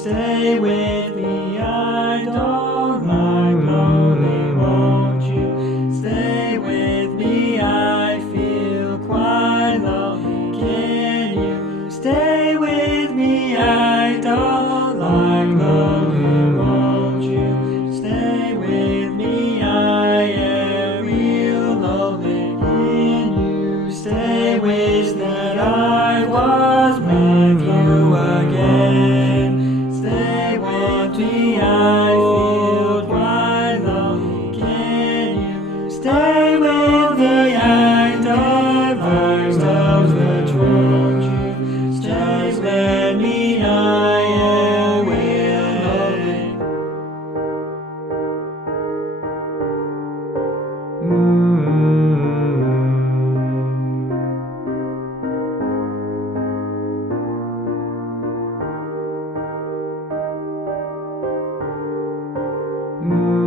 stay with me? I don't like lonely, won't you stay with me? I feel quite lonely, can you stay with me? I don't like lonely, won't you stay with me? I am real lonely, can you stay with me? That I was with you again. Stay with me, I feel quite lonely. Can you stay with me? I don't of the truth. Just let me, I am real lonely. Mm-hmm.